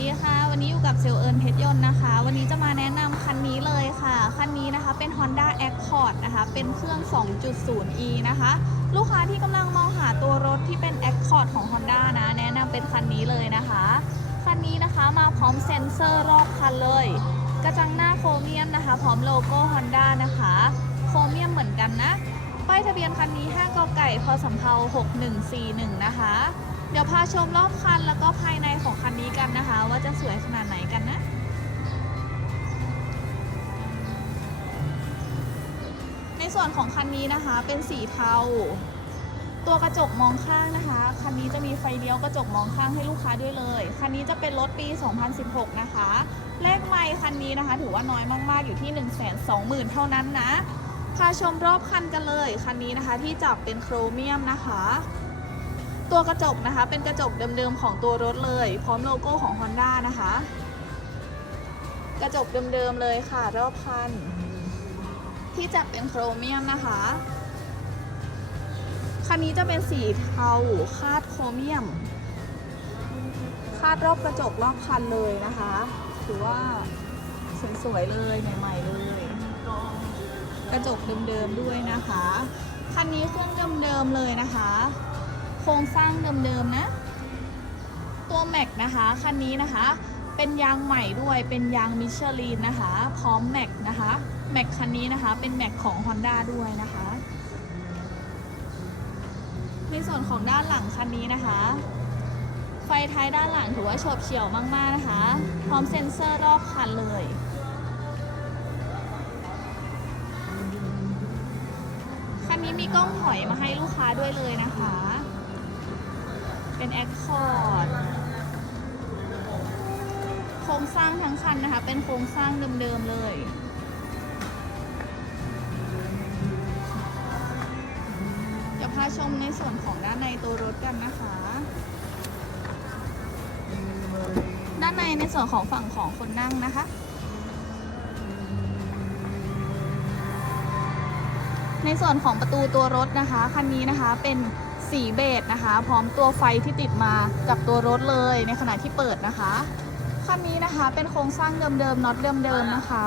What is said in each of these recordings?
ดีค่ะ วันนี้อยู่กับเซลเอิญเพชรยนต์นะคะ วันนี้จะมาแนะนำคันนี้เลยค่ะ คันนี้นะคะเป็น Honda Accord นะคะ เป็นเครื่อง 2.0e นะคะ ลูกค้าที่กำลังมองหาตัวรถที่เป็น Accord ของ Honda นะ แนะนำเป็นคันนี้เลยนะคะ คันนี้นะคะมาพร้อมเซ็นเซอร์รอบคันเลย กระจังหน้าโครเมียมนะคะ พร้อมโลโก้ Honda นะคะ โครเมียมเหมือนกันนะ ป้ายทะเบียนคันนี้5กไก่พสำเภา6141 นะคะ เดี๋ยวพาชมรอบคันแล้วก็ภายในของคันนี้กันนะคะ ว่าจะสวยขนาดไหนกันนะในส่วนของคันนี้นะคะเป็นสีเทา ตัวกระจกมองข้างนะคะ คันนี้จะมีไฟเลี้ยวกระจกมองข้างให้ลูกค้าด้วยเลย คันนี้จะเป็นรถปี 2016 นะคะ เลขไม่คันนี้นะคะ ถือว่าน้อยมากๆอยู่ที่ 120,000 เท่านั้นนะพาชมรอบคันกันเลย คันนี้นะคะที่จับเป็นโครเมียมนะคะ ตัวกระจกนะคะ เป็นกระจกเดิมๆของตัวรถเลย พร้อมโลโก้ของ Honda นะคะ กระจกเดิมๆเลยค่ะ รอบคัน ที่จับเป็นโครเมียมนะคะคันนี้จะเป็นสีเทาคาดโครเมียม คาดรอบกระจกรอบคันเลยนะคะ ถือว่าสวยๆเลยใหม่ๆเลย กระจกเดิมๆด้วยนะคะ คันนี้เครื่องเดิมๆเลยนะคะ โครงสร้างเดิมๆนะ ตัวแม็กนะคะคันนี้นะคะ เป็นยางใหม่ด้วยเป็นยางมิชลินนะคะ พร้อมแม็กนะคะแม็กคันนี้นะคะ เป็นแม็กของ Honda ด้วยนะคะ ในส่วนของด้านหลังคันนี้นะคะ ไฟท้ายด้านหลังถือว่าโฉบเฉี่ยวมากๆนะคะ พร้อมเซ็นเซอร์รอบคันเลยคันนี้มีกล้องถอยมาให้ลูกค้าด้วยเลยนะคะ เป็นแอคคอร์ดโครงสร้างทั้งคันนะคะ เป็นโครงสร้างเดิมๆเลย เดี๋ยวพาชมในส่วนของด้านในตัวรถกันนะคะ ด้านในในส่วนของฝั่งของคนนั่งนะคะในส่วนของประตูตัวรถนะคะ คันนี้นะคะเป็น สีเบจนะคะ พร้อมตัวไฟที่ติดมากับตัวรถเลยในขณะที่เปิดนะคะคันนี้นะคะเป็นโครงสร้างเดิมๆน็อตเดิมๆนะคะ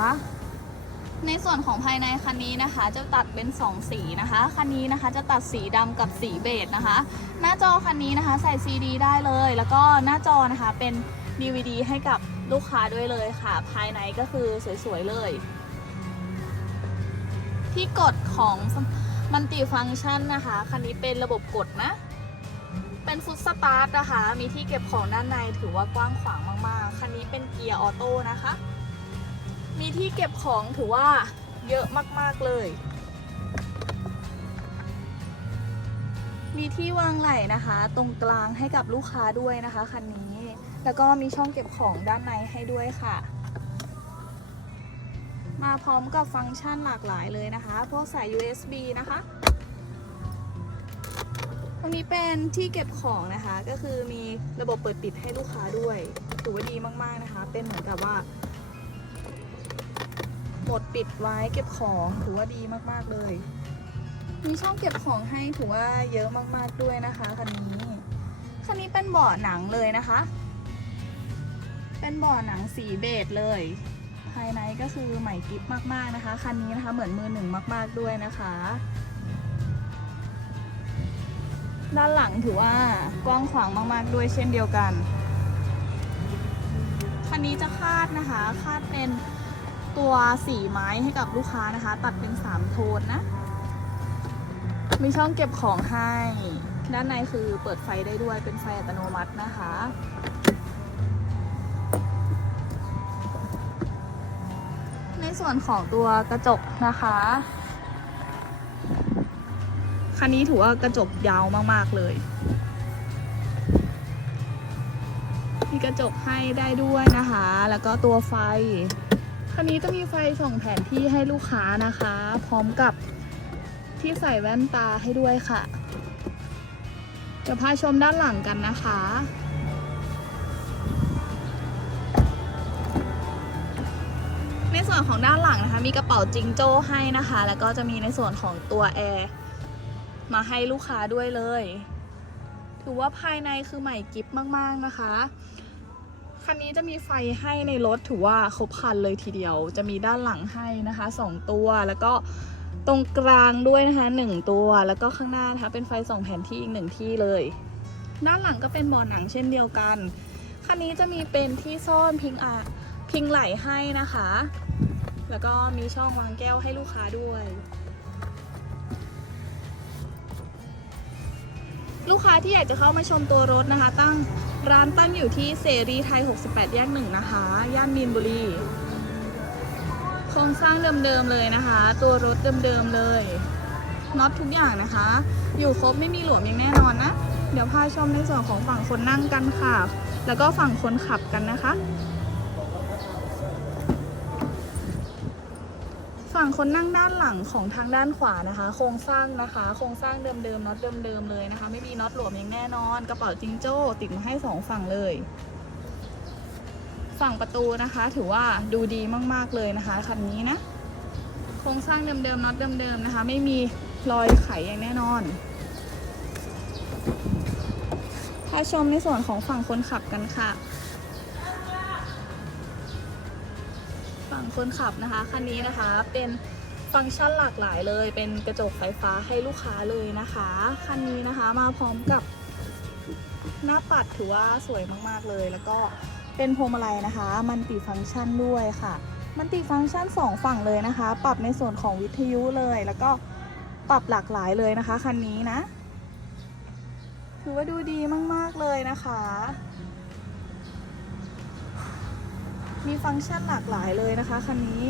ในส่วนของภายในคันนี้นะคะ จะตัดเป็น 2 สีนะคะคันนี้นะคะจะตัดสีดำกับสีเบจนะคะ หน้าจอคันนี้นะคะใส่ CD ได้เลย แล้วก็หน้าจอนะคะเป็น DVD ให้กับลูกค้าด้วยเลยค่ะ ภายในก็คือสวยๆเลย ที่กดของ มันติฟังก์ชันนะคะ คันนี้เป็นระบบกดนะ เป็นฟุตสตาร์ทนะคะ มีที่เก็บของด้านในถือว่ากว้างขวางมากๆ คันนี้เป็นเกียร์ออโต้นะคะ มีที่เก็บของถือว่าเยอะมากๆเลย มีที่วางไหล่นะคะ ตรงกลางให้กับลูกค้าด้วยนะคะคันนี้ แล้วก็มีช่องเก็บของด้านในให้ด้วยค่ะ มาพร้อมกับฟังก์ชันหลากหลายเลยนะคะ พวกสาย USB นะคะ ตรงนี้เป็นที่เก็บของนะคะ ก็คือมีระบบเปิดปิดให้ลูกค้าด้วยถือว่าดีมากๆนะคะ เป็นเหมือนกับว่าหมดปิดไว้เก็บของถือว่าดีมากๆเลย มีช่องเก็บของให้ถือว่าเยอะมากๆด้วยนะคะคันนี้คันนี้เป็นเบาะหนังเลยนะคะ เป็นเบาะหนังสีเบจเลย ภายในก็คือใหม่กิฟมากๆนะคะ คันนี้นะคะเหมือนมือหนึ่งมาก ๆด้วยนะคะ ด้านหลังถือว่ากว้างขวางมาก ๆ ด้วยเช่นเดียวกัน คันนี้จะคาดนะคะ คาดเป็นตัวสีไม้ให้กับลูกค้านะคะ ตัดเป็น 3 โทนนะ มีช่องเก็บของให้ ด้านในคือเปิดไฟได้ด้วยเป็นไฟอัตโนมัตินะคะ ส่วนของตัวกระจกนะคะคันนี้ถือว่ากระจกยาวมาก ๆ เลย มีกระจกให้ได้ด้วยนะคะ แล้วก็ตัวไฟ คันนี้จะมีไฟส่องแผนที่ให้ลูกค้านะคะ พร้อมกับที่ใส่แว่นตาให้ด้วยค่ะเดี๋ยวพาชมด้านหลังกันนะคะ ในส่วนของด้านหลังนะคะ มีกระเป๋าจิงโจ้ให้นะคะ แล้วก็จะมีในส่วนของตัวแอร์มาให้ลูกค้าด้วยเลย ถือว่าภายในคือใหม่กิฟมาก ๆ นะคะ คันนี้จะมีไฟให้ในรถถือว่าครบครันเลยทีเดียว จะมีด้านหลังให้นะคะสองตัว แล้วก็ตรงกลางด้วยนะคะหนึ่งตัว แล้วก็ข้างหน้านะคะเป็นไฟสองแผ่นที่อีกหนึ่งที่เลย ด้านหลังก็เป็นเบาะหนังเช่นเดียวกัน คันนี้จะมีเป็นที่ซ่อนพิงอะ พิงไหลให้นะคะ แล้วก็มีช่องวางแก้วให้ลูกค้าด้วย ลูกค้าที่อยากจะเข้ามาชมตัวรถนะคะ ตั้งร้านตั้งอยู่ที่เสรีไทย 68 แยกหนึ่งนะคะ ย่านมีนบุรีโครงสร้างเดิมๆเลยนะคะ ตัวรถเดิมๆเลยน็อตทุกอย่างนะคะ อยู่ครบไม่มีหลวมอย่างแน่นอนนะ เดี๋ยวพาชมในส่วนของฝั่งคนนั่งกันค่ะ แล้วก็ฝั่งคนขับกันนะคะ ฝั่งคนนั่งด้านหลังของทางด้านขวานะคะ โครงสร้างนะคะ โครงสร้างเดิมๆน็อตเดิมๆเลยนะคะ ไม่มีน็อตหลวมอย่างแน่นอน กระเป๋าจิงโจ้ ติดมาให้สองฝั่งเลย ฝั่งประตูนะคะ ถือว่าดูดีมากๆเลยนะคะคันนี้นะโครงสร้างเดิมๆน็อตเดิมๆนะคะ ไม่มีรอยไขอย่างแน่นอนพาชมในส่วนของฝั่งคนขับกันค่ะ ฝั่งคนขับนะคะคันนี้นะคะเป็นฟังก์ชันหลากหลายเลย เป็นกระจกไฟฟ้าให้ลูกค้าเลยนะคะคันนี้นะคะมาพร้อมกับหน้าปัดถือว่าสวยมากๆเลย แล้วก็เป็นพวงมาลัยนะคะ มันติฟังก์ชันด้วยค่ะ มันติฟังก์ชันสองฝั่งเลยนะคะ ปรับในส่วนของวิทยุเลย แล้วก็ปรับหลากหลายเลยนะคะคันนี้นะ ถือว่าดูดีมากๆเลยนะคะ มีฟังก์ชันหลากหลายเลยนะคะคันนี้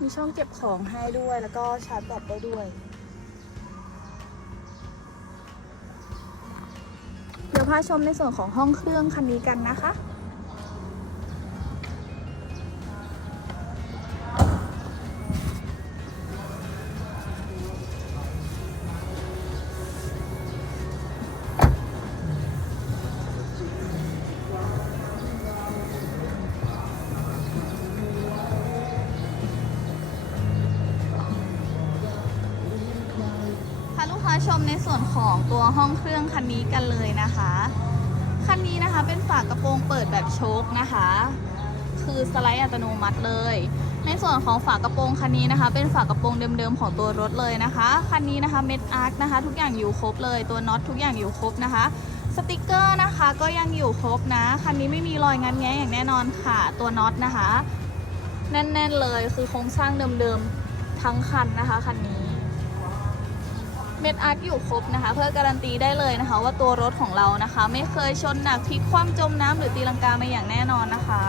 มีช่องเก็บของให้ด้วยแล้วก็ชาร์จแบตได้ด้วยเดี๋ยวพาชมในส่วนของห้องเครื่องคันนี้กันนะคะ พาชมในส่วนของตัวห้องเครื่องคันนี้กันเลยนะคะ คันนี้นะคะเป็นฝากระโปรงเปิดแบบโชคนะคะ คือสไลด์อัตโนมัติเลย ในส่วนของฝากระโปรงคันนี้นะคะ เป็นฝากระโปรงเดิมๆของตัวรถเลยนะคะ คันนี้นะคะเม็ดอาร์คนะคะ ทุกอย่างอยู่ครบเลยตัวน็อตทุกอย่างอยู่ครบนะคะสติกเกอร์นะคะก็ยังอยู่ครบนะ คันนี้ไม่มีรอยงันแงะอย่างแน่นอนค่ะ ตัวน็อตนะคะ แน่น ๆ เลยคือโครงสร้างเดิมๆทั้งคันนะคะคันนี้ เม็ดอาร์ตอยู่ครบนะคะ เพื่อการันตีได้เลยนะคะ ว่าตัวรถของเรานะคะ ไม่เคยชนหนักพลิกคว่ำจมน้ำหรือตีลังกามาอย่างแน่นอนนะคะ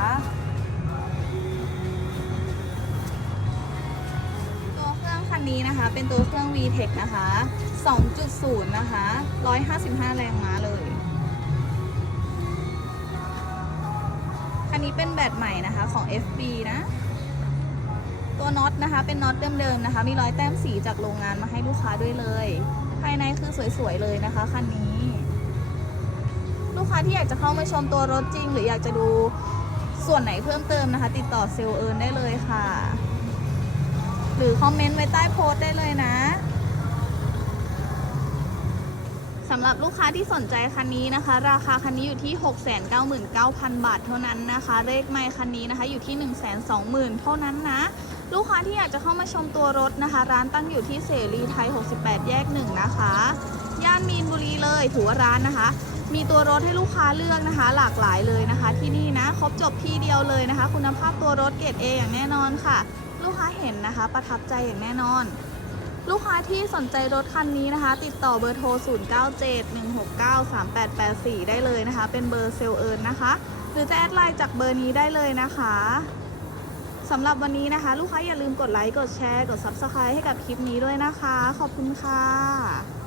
ตัวเครื่องคันนี้นะคะเป็นตัวเครื่อง VTEC นะคะ 2.0 นะคะ 155 แรงม้าเลย คันนี้เป็นแบตใหม่นะคะของ FB นะ ตัวน็อตนะคะ เป็นน็อตเดิมๆนะคะ มีรอยแต้มสีจากโรงงานมาให้ลูกค้าด้วยเลย ภายในคือสวยๆเลยนะคะคันนี้ ลูกค้าที่อยากจะเข้ามาชมตัวรถจริง หรืออยากจะดูส่วนไหนเพิ่มเติมนะคะ ติดต่อเซลล์เอิญได้เลยค่ะ หรือคอมเมนต์ไว้ใต้โพสต์ได้เลยนะสำหรับลูกค้าที่สนใจคันนี้นะคะ ราคาคันนี้อยู่ที่ 699,000 บาทเท่านั้นนะคะเลขไมค์คันนี้นะคะอยู่ที่ 120,000 เท่านั้นนะ ลูกค้าที่อยากจะเข้ามาชมตัวรถนะคะ ร้านตั้งอยู่ที่เสรีไทย 68 แยกหนึ่งนะคะ ย่านมีนบุรีเลยถือว่าร้านนะคะ มีตัวรถให้ลูกค้าเลือกนะคะ หลากหลายเลยนะคะ ที่นี่นะครบจบที่เดียวเลยนะคะ คุณภาพตัวรถเกรด A อย่างแน่นอนค่ะ ลูกค้าเห็นนะคะ ประทับใจอย่างแน่นอน ลูกค้าที่สนใจรถคันนี้นะคะ ติดต่อเบอร์โทร 0971693884 ได้เลยนะคะ เป็นเบอร์เซลเอิญนะคะ หรือจะแอดไลน์จากเบอร์นี้ได้เลยนะคะ สำหรับวันนี้นะคะ ลูกค้าอย่าลืมกดไลค์ กดแชร์ กด Subscribe ให้กับคลิปนี้ด้วยนะคะ ขอบคุณค่ะ